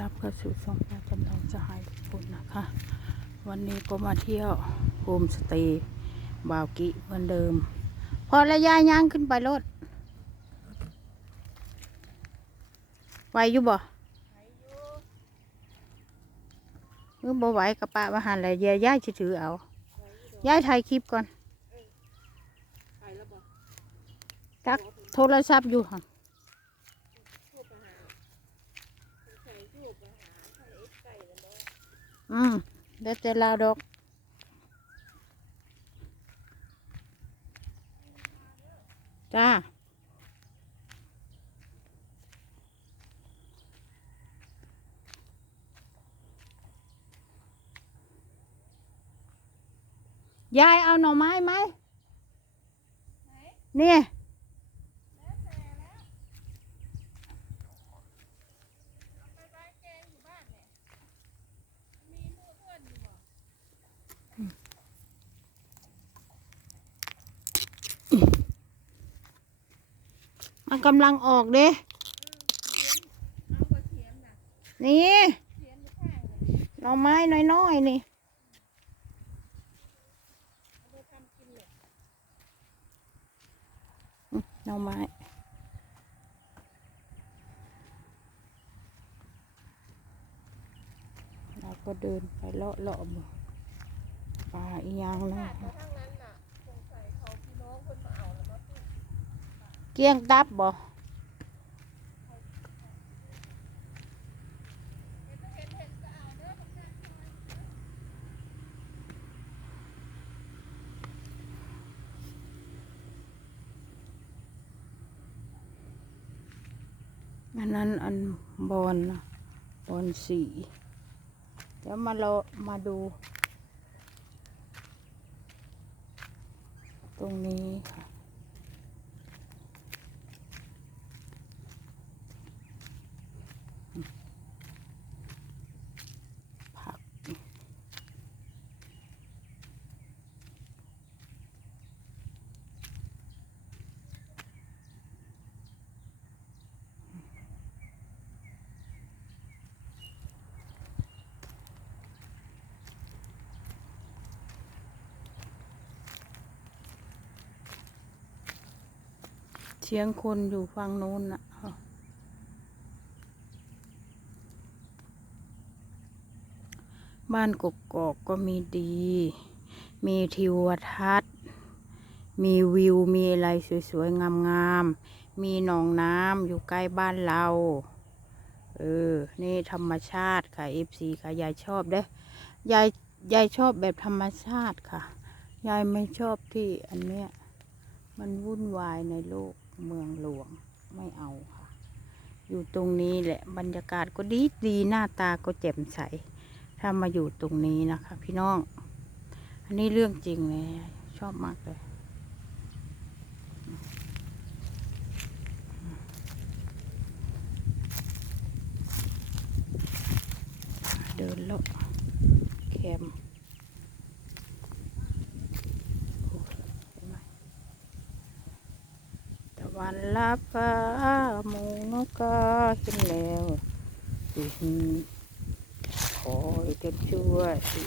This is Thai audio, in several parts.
รับเข้าสู่ช่องการจำลองสหายทุกคนนะคะ วันนี้ก็มาเที่ยวโฮมสเตย์บาวกิเหมือนเดิม พอระยะย่างขึ้นไปรถไหวอยู่บ่เออบ่ไหวกระปะมาหันเลยยายย่ายสิถือเอาย่ายถ่ายคลิปก่อนทักโทรศัพท์อยู่ค่ะ อืมเดี๋ยวจะลาวดอกจ้ายายเอาหน่อไม้ไหมนี่ มันกำลังออกเด้นี่หน่อไม้น้อยๆนี่หน่อไม้เราก็เดินไปเลาะเลาะป่าอีหยังนะ เกี้ยงตับบ่อันนั้นอันบอลบอลสีเดี๋ยวมาเรามาดู ตรงนี้ค่ะ เสียงคนอยู่ฝั่งโน้นน่ะบ้านกกอกก็มีดี มีทิวทัศน์ มีวิว มีอะไรสวยๆ งามๆ มีหนองน้ำอยู่ใกล้บ้านเรา เออ นี่ธรรมชาติค่ะ FC ค่ะ ยายชอบเด้ยาย ยายชอบแบบธรรมชาติค่ะ ยายไม่ชอบที่อันเนี้ย มันวุ่นวายในโลก เมืองหลวงไม่เอาค่ะ อยู่ตรงนี้แหละบรรยากาศก็ดีดีหน้าตาก็แจ่มใส ถ้ามาอยู่ตรงนี้นะคะ พี่น้อง อันนี้เรื่องจริงเลยชอบมากเลยเดินแล้วแคมโอ้เห็นไหมตะ วันลับฟ้ามูนกกาเห็นแล้วสิคอยจะชั่วสิ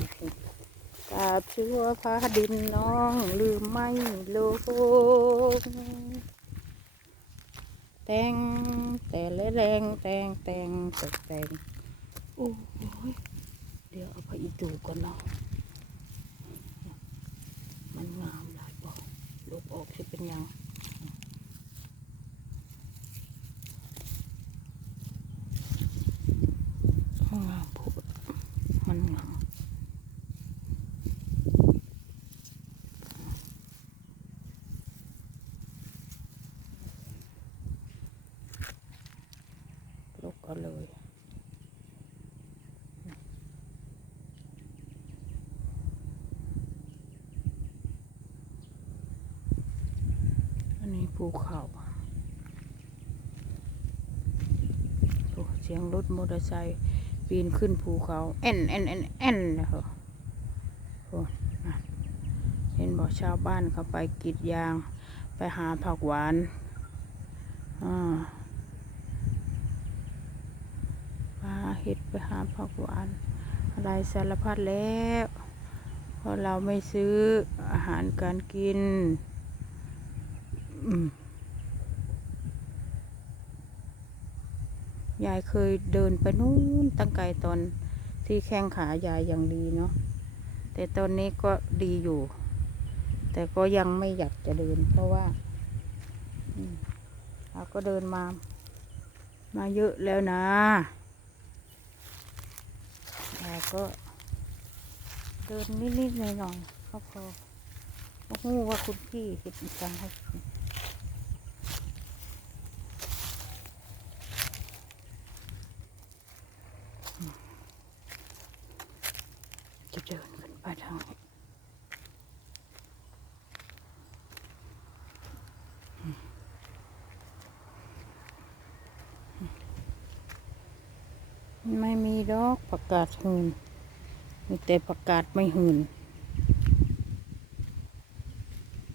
ตาชั่วพาดินน้องลืมไม่ลงแต่งแต่ละแรงแต่งแต่งแต่งแต่งโอ้ยเดี๋ยวเอาไปอีตูก่อนเนาะมันงามหลายบอกลูกออกสิเป็นยังามพูดมันงาม ลูกก็เลย อันนี้ภูเขาโอ้เสียงรถมอเตอร์ไซค์ปีนขึ้นภูเขาแอนแอนแอนแอนนะเหรอโอ้นะเห็นบอกชาวบ้านเขาไปกรีดยาง ไปหาผักหวานอ่าว้า เห็ดไปหาผักหวานอะไรสารพัดแล้วเพราะเราไม่ซื้ออาหารการกินยายเคยเดินไปนู่นตั้งไกลตอนที่แข้งขายายยังดีเนาะแต่ตอนนี้ก็ดีอยู่ แต่ก็ยังไม่อยากจะเดิน เพราะว่าเราก็เดินมา มาเยอะแล้วนะ ยายก็เดินนิดๆหน่อยๆก็พอก็หูว่าคุณพี่เห็นจังให้กินอืมจะเดินขึ้นไปทางนี้อืม ไม่มีดอกประกาศหืน มีแต่ประกาศไม่หืน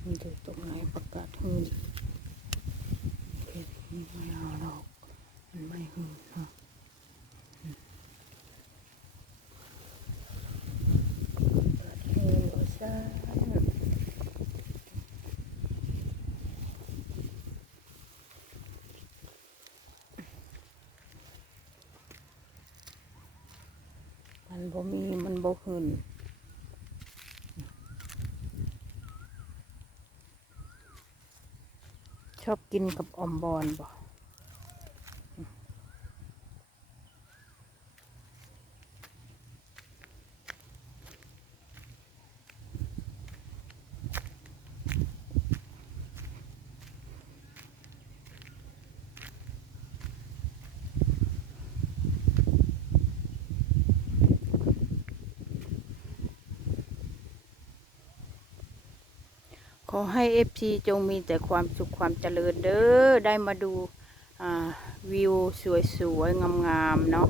มันอยู่ตรงไหนประกาศหืนเห็ดไม่เอาดอกมันไม่หืนเนาะ เปิดเพลงเอาซะมัน บ่มีมันบ่หืนชอบกินกับออมบอนบ่ อให้เอฟซีจงมีแต่ความสุขความเจริญเด้อได้มาดูาวิวสวยๆ งามๆ เนาะ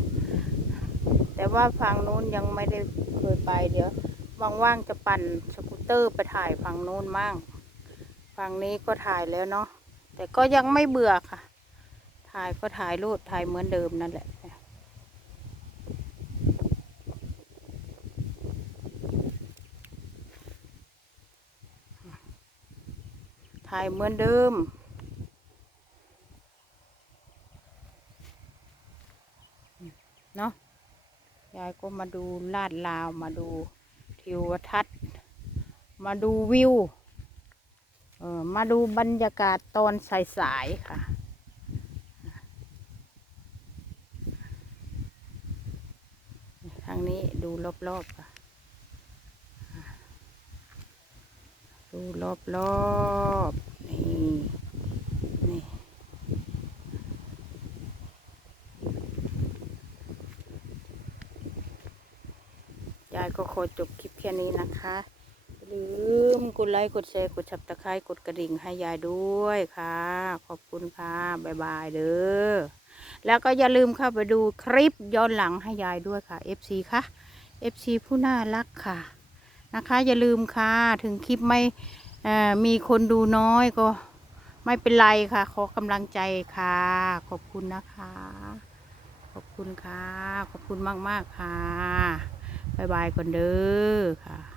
แต่ว่าฝั่งนู้นยังไม่ได้เคยไปเดี๋ยวว่างๆจะปั่นสกูตเตอร์ไปถ่ายฝั่งนู้นมั่งฝั่งนี้ก็ถ่ายแล้วเนาะแต่ก็ยังไม่เบื่อค่ะ ถ่ายก็ถ่ายรูปถ่ายเหมือนเดิมนั่นแหละ ถ่ายเหมือนเดิม เนาะยายก็มาดูลาดลาวมาดูทิวทัศน์ มาดูวิว เออมาดูบรรยากาศตอนสายๆค่ะทางนี้ดูรอบๆค่ะ ดูรอบๆนี่นี่ยายก็ขอจบคลิปแค่นี้นะคะลืมกดไลค์กดแชร์กดชับตะไคร้กดกระดิ่งให้ยายด้วยค่ะ ขอบคุณค่ะบ๊ายบายเด้อแล้วก็อย่าลืมเข้าไปดูคลิปย้อนหลังให้ยายด้วยค่ะ FC ค่ะ FC ผู้น่ารักค่ะ นะคะ อย่าลืมค่ะ ถึงคลิปไม่มีคนดูน้อยก็ไม่เป็นไรค่ะ ขอกำลังใจค่ะ ขอบคุณนะคะ ขอบคุณค่ะ ขอบคุณมาก ๆ ค่ะบ๊ายบายก่อนเด้อค่ะ